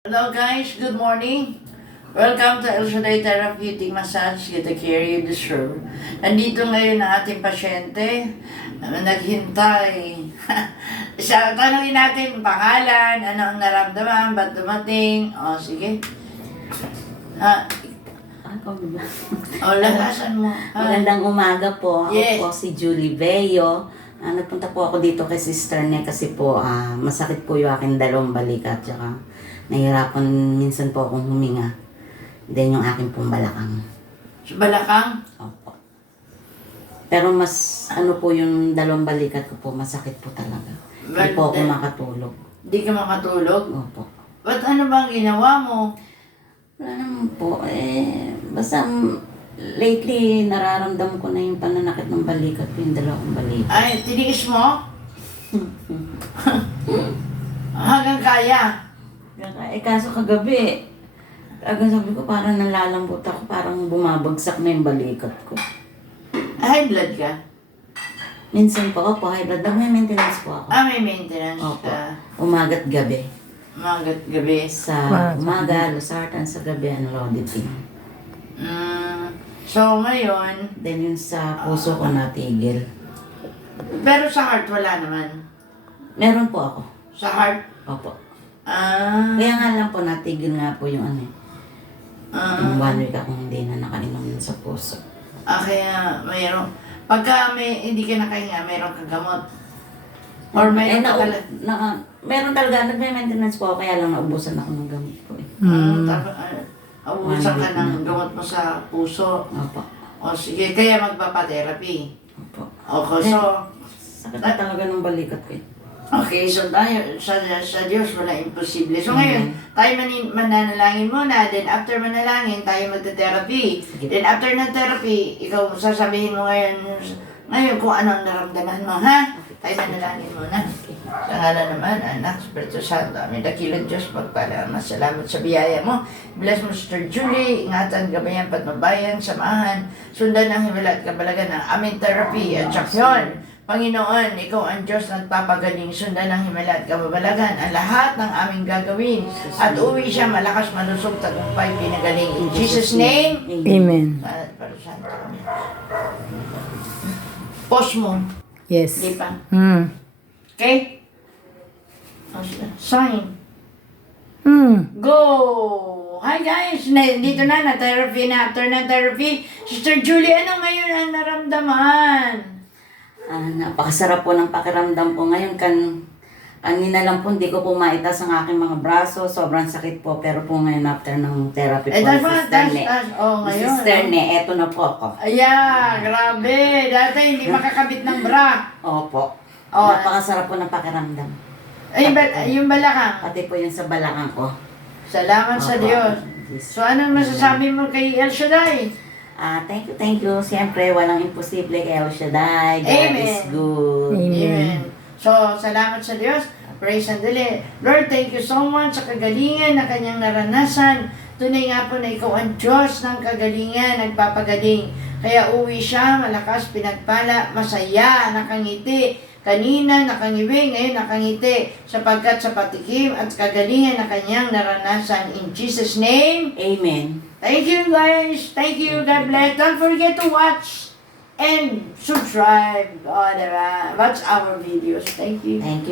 Hello guys, good morning. Welcome to El Shaddai Therapeutic Massage. Get the care you deserve. Nandito ngayon ang ating pasyente na naghintay. Tanungin natin pangalan, ano ang naramdaman, ba't dumating. O, sige. Lakasan mo. Magandang umaga po. Ako Yes. po si Julie Bello. Nagpunta po ako dito kay sister niya kasi po masakit po yung aking dalawang balikat. Tsaka nahihirapan minsan po akong huminga. Then yung aking pong balakang. Sa balakang? Opo. Pero mas po yung dalawang balikat ko po, masakit po talaga. Hindi po ako makatulog. Di ka makatulog? Opo. Ba't ano bang ginawa mo? Wala naman po. Basta lately nararamdaman ko na yung pananakit ng balikat ko, yung dalawang balikat. Ay, tiniis mo? Hanggang kaya? Kaso kagabi, sabi ko parang nalalambot ako, parang bumabagsak na yung balikat ko. High blood ka? Minsan po ako, high blood, nag-maintenance po ako. May maintenance Opo. ka. Umaga't gabi. Umagat gabi. Sa umaga, losartan, sa gabi, Loditin. So ngayon, Then yung sa puso ko natigil. pero sa heart wala naman. Meron po ako. Sa heart, Opo. ah, Kaya nga lang po, natigil nga po yung yung 1 week akong hindi na nakainom sa puso. kaya mayroon. Pagka hindi ka nakahinga, mayroon kang gamot. Or mayroon ka talaga. Meron talaga, nag-maintenance po ako, kaya lang naubusan ako ng gamot po. Abusan ka ng gamot mo sa puso. Opo. O sige, kaya magpapa-therapy. Opo. Okay, so, Sakit na talaga ng balikat ko. okay, so tayo, sa Diyos wala imposible. So ngayon, tayo mananalangin muna, then after manalangin, tayo magta-therapy. Sige. Then after ng therapy, ikaw sasabihin mo ngayon kung ano ang naramdaman mo, ha? Tayo manalangin muna. Sa ngalan naman, Anak, Espiritu Santo, aming dakilang Diyos, pagpala, salamat sa biyaya mo. Bless mo, Sister Julie, ingatan, gabayan, patnubayan, samahan, sundan ang himala at kabalagan ng aming therapy at saksyon. Panginoon, Ikaw ang Diyos na nagpapagaling, sundan ng himala at kababalagan ang lahat ng aming gagawin. At uwi siya malakas, malusog, tagumpay, pinagaling. In Jesus' name, Amen. para Santo. Pause mo. Yes. Di pa. Mm. Okay? Sign. Go! Hi guys! Dito na therapy na. After na therapy, Sister Julie, ano ngayon ang naramdaman? Napakasarap po ng pakiramdam ko ngayon. Kanina lang po, hindi ko po maitas ang aking mga braso. Sobrang sakit po. Pero po ngayon, after ng therapy po, Ngayon. Sister Ne, eto na po ako. Grabe. Dati hindi makakabit ng bra. Opo. Oh, Napakasarap po ng pakiramdam. Yung balakang. Pati po yung sa balakang ko. Salamat sa Opo. Diyos. Yes. So, anong masasabi mo kay El Shaddai? Thank you. Siyempre, walang imposible kay El Shaddai. God Amen. is good. Amen. So, salamat sa Diyos. Praise and dali. Lord, thank you so much sa kagalingan na kanyang naranasan. Tunay nga po na ikaw ang Diyos ng kagalingan, nagpapagaling. Kaya uwi siya, malakas, pinagpala, masaya, nakangiti. Kanina nakangiwi, ngayon nakangiti. Sapagkat sa patikim at kagalingan na kanyang naranasan. In Jesus' name, Amen. thank you guys. Thank you. God bless. Don't forget to watch and subscribe. Diba? Watch our videos. Thank you. Thank you.